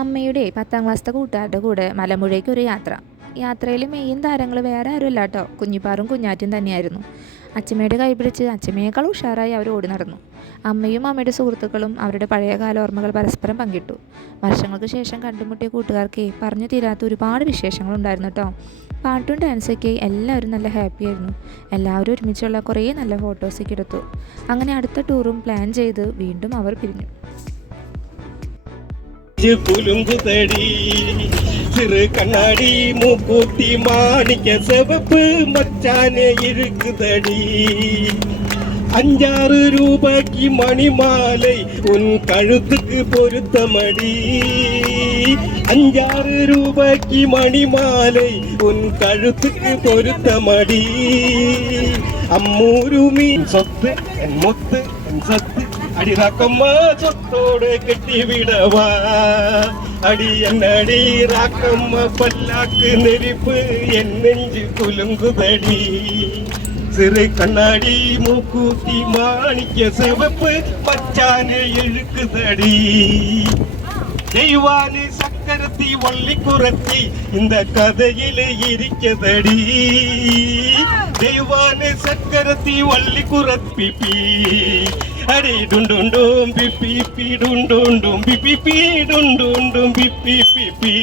അമ്മയുടെ 10ാം ക്ലാസ്സിലെ കൂട്ടുകാരുടെ കൂടെ മലമ്പുഴയ്ക്ക് ഒരു യാത്ര. യാത്രയിൽ മെയിൻ താരങ്ങൾ വേറെ ആരുമല്ല കേട്ടോ, കുഞ്ഞിപ്പാറും കുഞ്ഞാറ്റും തന്നെയായിരുന്നു. അച്ഛമ്മയുടെ കൈ പിടിച്ച് അച്ഛമ്മയേക്കാൾ ഉഷാറായി അവർ ഓടി നടന്നു. അമ്മയും അമ്മയുടെ സുഹൃത്തുക്കളും അവരുടെ പഴയകാല ഓർമ്മകൾ പരസ്പരം പങ്കിട്ടു. വർഷങ്ങൾക്ക് ശേഷം കണ്ടുമുട്ടിയ കൂട്ടുകാർക്ക് പറഞ്ഞു തീരാത്ത ഒരുപാട് വിശേഷങ്ങളുണ്ടായിരുന്നു കേട്ടോ. പാട്ടും ഡാൻസൊക്കെ എല്ലാവരും നല്ല ഹാപ്പി ആയിരുന്നു. എല്ലാവരും ഒരുമിച്ചുള്ള കുറേ നല്ല ഫോട്ടോസൊക്കെ എടുത്തു. അങ്ങനെ അടുത്ത ടൂറും പ്ലാൻ ചെയ്ത് വീണ്ടും അവർ പിരിഞ്ഞു. புலுங்குதடி சிறு கண்ணாடி மூக்கூட்டி மாணிக்க சிவப்பு மச்சானே இருக்குதடி 5-6 ரூபாய்க்கு மணிமாலை உன் கழுத்துக்கு பொருத்தமடி 5-6 ரூபாய்க்கு மணிமாலை உன் கழுத்துக்கு பொருத்தமடி அம்மூரு மீன் சொத்து என் முத்து என் சத்து அடி ராக்கம்மா சொத்தோடு கட்டி விடவா அடி என்னடி ராக்கம்மா பல்லாக்கு நெருப்பு என் நெஞ்சு குலுங்குதடி சிறு கண்ணாடி மூக்கூத்தி மாணிக்க சிவப்பு பச்சானே இழுக்குதடி தெய்வானி சக்கரத்தி வள்ளி குரத்தி இந்த கதையில இருக்கதடி தெய்வானி சக்கரத்தி வள்ளி குரத்தி அடி டுண்டுண்டும் பிப்பி டுண்டுண்டும் பிப்பி டுண்டுண்டும் பிப்பி